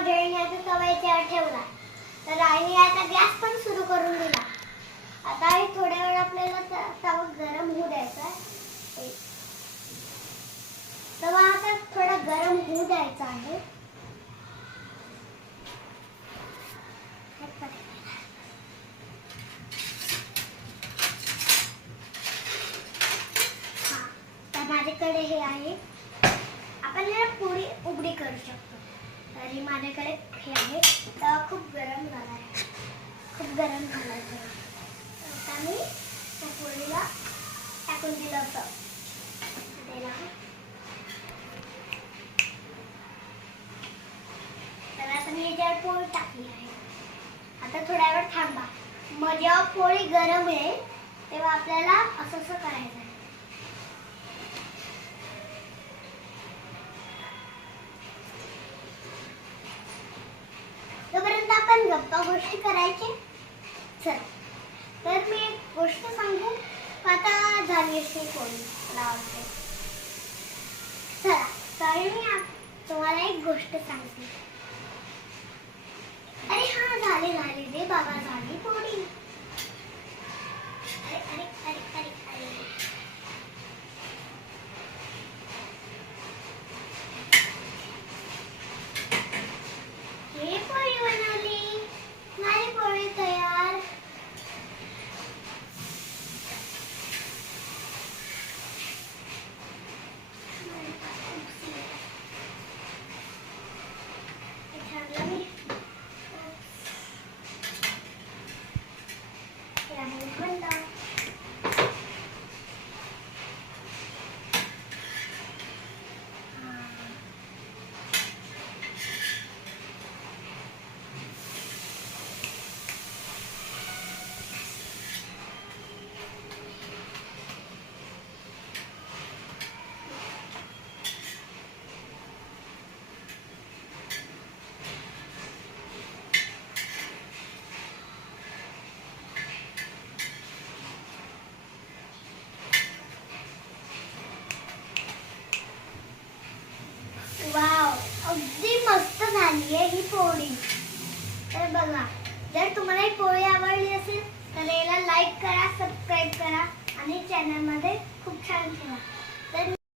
माझ्या आईने आता तवा याच्यावर ठेवला, तर आईने आता गॅस पण सुरू करून दिला. आता थोड्या वेळ आपल्याला तवा गरम होऊ द्यायचा. तवा आता थोडा गरम होऊ द्यायचा आहे. माझ्याकडे हे आहे. आपण याला पोळी उघडी करू शकतो. तरी माझ्याकडे हे आहे. तवा खूप गरम झाला आहे. खूप गरम झाला आहे. आता मी त्या पोळीला टाकून दिलं होतं. तर आता मी याच्यावर पोळी टाकली आहे. आता थोड्या वेळ थांबा. मग जेव्हा पोळी गरम येईल तेव्हा आपल्याला असं करायचं आहे. तोपर्यंत आपण गप्पा गोष्टी करायची. चला, तर मी एक गोष्ट सांगू. आता झाली अशी पोळी लावते. चला, तर मी तुम्हाला एक गोष्ट सांगते. अरे हा, झाली रे बाबा, झाली पोळी. अरे अरे अरे अरे अरे हे पोळी बनवली. माझी पोळी तयार. वाव, अगदी मस्त झाली आहे ही पोळी. तर बघा, जर तुम्हाला ही पोळी आवडली असेल तर याला लाईक करा, सबस्क्राईब करा आणि चॅनलमध्ये खूप छान ठेवा. तर